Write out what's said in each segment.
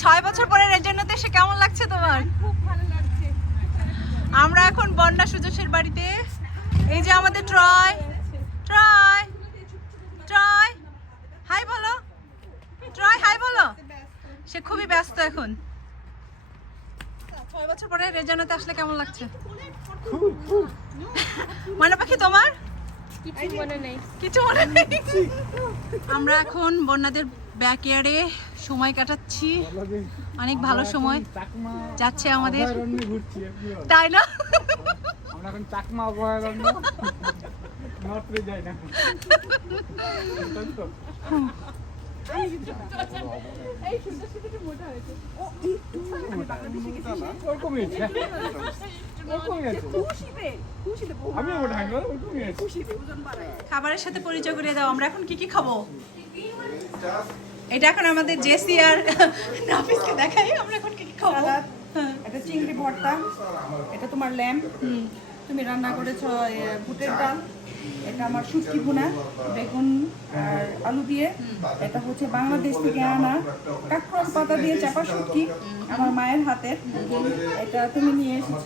ছয় বছর পরে রেজানোতে এসে কেমন লাগছে তোমার? খুব ভালো লাগছে। আমরা এখন বন্যা সুজসের বাড়িতে। এই যে আমাদের ট্রয়। ট্রয়। ট্রয়। হাই বলো। ট্রয় হাই বলো। সে খুবই ব্যস্ত এখন। ছয় বছর পরে রেজানোতে আসলে কেমন লাগছে? ময়না পাখি তোমার? কিছু মনে নেই। কিছু মনে নেই। আমরা এখন বন্যাদের ব্যাকয়ার্ডে সময় কাটাচ্ছি। অনেক ভালো সময় যাচ্ছে আমাদের। তাই না। খাবারের সাথে পরিচয় করে দাও আমরা এখন কি কি খাব? এটা এখন আমাদের জেসি আর নাফিসকে দেখাই আমরা এখন কি খাব? হ্যাঁ। এটা চিংড়ি ভর্তা এটা তোমার ল্যাম্প তুমি রান্না করেছ বুটের ডাল এটা আমার শুটকি ভুনা বেগুন আর আলু দিয়ে। এটা হচ্ছে বাংলাদেশ থেকে আনা কাকরল পাতা দিয়ে চাপা শুটকি আমার মায়ের হাতের। এটা তুমি নিয়ে এসেছ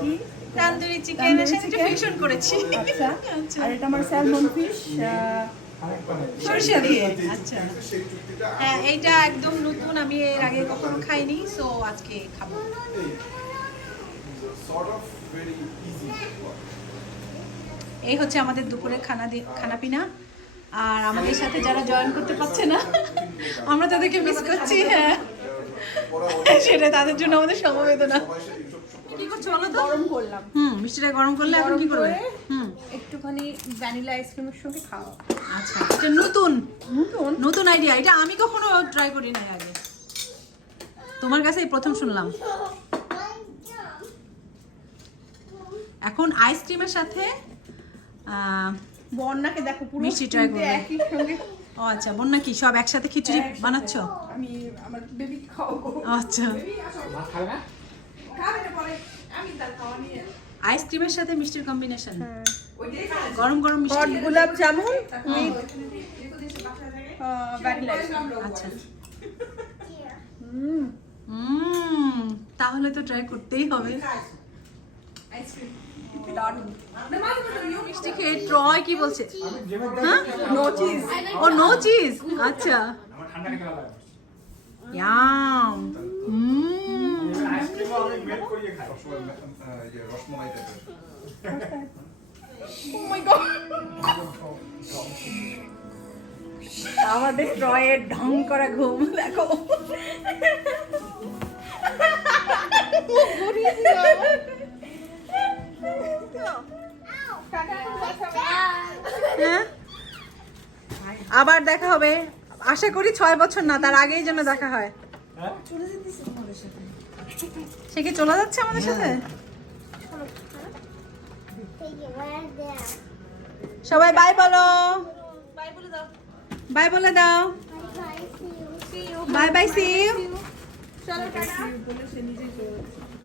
কি? তান্দুরি চিকেন ফিউশন করেছি। আচ্ছা। আচ্ছা। আর এটা আমার স্যালমন ফিশ সরষে দিয়ে আচ্ছা। হ্যাঁ এইটা একদম নতুন আমি এর আগে কখনো খাইনি সো আজকে খাব। sort of very easy. এই হচ্ছে আমাদের দুপুরে খানা দি- খানা পিনা আর আমাদের সাথে যারা জয়েন করতে পারছে না আমরা তাদেরকে মিস করছি হ্যাঁ। সেটা তাদের জন্য আমাদের সমবেদনা। কি করছ বলো তো? গরম করলাম। হুম মিষ্টিটা গরম করলে এখন কি করবে? হুম। একটুখানি ভ্যানিলা আইসক্রিমের সঙ্গে খাওয়া। আচ্ছা এটা নতুন। নতুন? নতুন আইডিয়া এটা আমি কখনো ট্রাই করি নাই আগে। তোমার কাছে এই প্রথম শুনলাম। এখন আইসক্রিমের সাথে বন্যাকে দেখো পুরো মিষ্টি তিনটে করবে। একই সঙ্গে। ও আচ্ছা বন্যা কি? সব একসাথে খিচুড়ি। বানাচ্ছ? আমি আমার বেবি খাওয়াবো। আচ্ছা। খাবে না? খাবে না পরে আমি তার খাওয়া নিয়ে আইসক্রিমের সাথে মিষ্টির কম্বিনেশন খাবে গরম গরম মিষ্টি। গোলাপ জামুন আচ্ছা। হুম। তাহলে তো ট্রাই করতেই হবে। মিষ্টি খেয়ে ট্রয় কি বলছে? হ্যাঁ? নো চিজ ও নো চিজ আচ্ছা। আমার ঠান্ডা খেতে ভালো লাগে। ইয়াম হুম ও মাই গড আমাদের ট্রয়ের ঢং করা ঘুম দেখো। হ্যাঁ? আবার দেখা হবে। আশা করি ছয় বছর না তার আগেই যেন দেখা হয়। হ্যাঁ? সে কি চলে যাচ্ছে আমাদের সাথে? সবাই বাই বলো। বাই বলে দাও। বাই বাই সি ইউ চলে